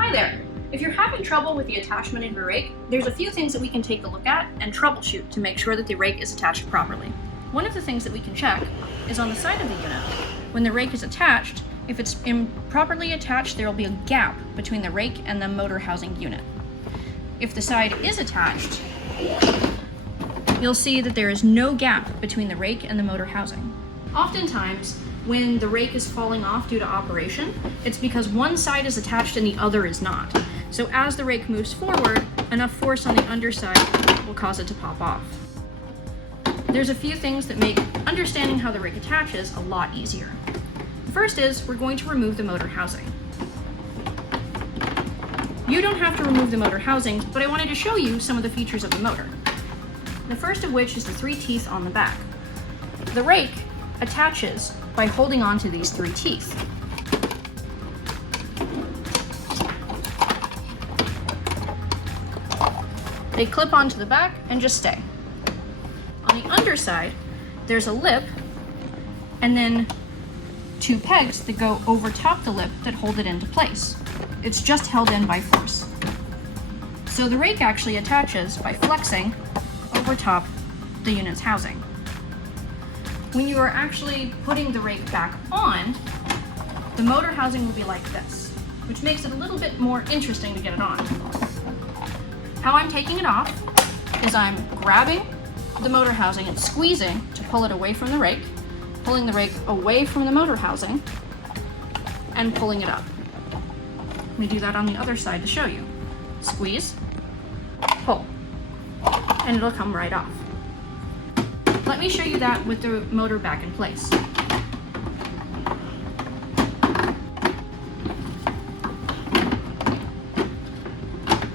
Hi there! If you're having trouble with the attachment of your rake, there's a few things that we can take a look at and troubleshoot to make sure that the rake is attached properly. One of the things that we can check is on the side of the unit. When the rake is attached, if it's improperly attached, there will be a gap between the rake and the motor housing unit. If the side is attached, you'll see that there is no gap between the rake and the motor housing. Oftentimes, when the rake is falling off due to operation, it's because one side is attached and the other is not. So as the rake moves forward, enough force on the underside will cause it to pop off. There's a few things that make understanding how the rake attaches a lot easier. The first is we're going to remove the motor housing. You don't have to remove the motor housing, but I wanted to show you some of the features of the motor. The first of which is the 3 teeth on the back. The rake attaches by holding on to these 3 teeth. They clip onto the back and just stay. On the underside, there's a lip and then 2 pegs that go over top the lip that hold it into place. It's just held in by force. So the rake actually attaches by flexing over top the unit's housing. When you are actually putting the rake back on, the motor housing will be like this, which makes it a little bit more interesting to get it on. How I'm taking it off is I'm grabbing the motor housing and squeezing to pull it away from the rake, pulling the rake away from the motor housing, and pulling it up. We do that on the other side to show you. Squeeze, pull, and it'll come right off. Let me show you that with the motor back in place.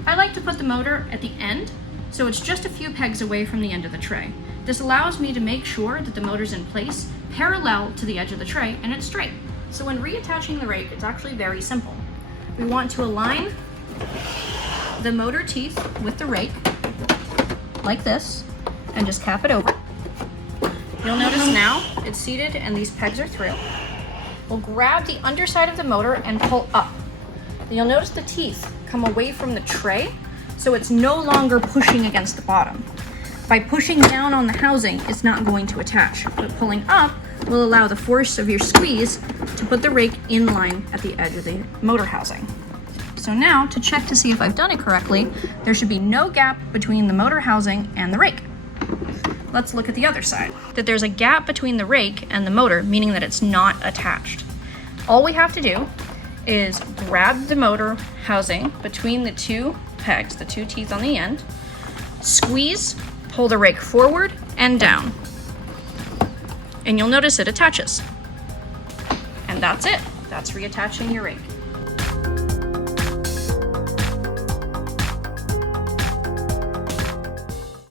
I like to put the motor at the end, so it's just a few pegs away from the end of the tray. This allows me to make sure that the motor's in place parallel to the edge of the tray and it's straight. So when reattaching the rake, it's actually very simple. We want to align the motor teeth with the rake, like this, and just cap it over. You'll notice now it's seated and these pegs are through. We'll grab the underside of the motor and pull up. You'll notice the teeth come away from the tray, so it's no longer pushing against the bottom. By pushing down on the housing, it's not going to attach, but pulling up will allow the force of your squeeze to put the rake in line at the edge of the motor housing. So now, to check to see if I've done it correctly, there should be no gap between the motor housing and the rake. Let's look at the other side. That there's a gap between the rake and the motor, meaning that it's not attached. All we have to do is grab the motor housing between the 2 pegs, the 2 teeth on the end, squeeze, pull the rake forward and down. And you'll notice it attaches. And that's it. That's reattaching your rake.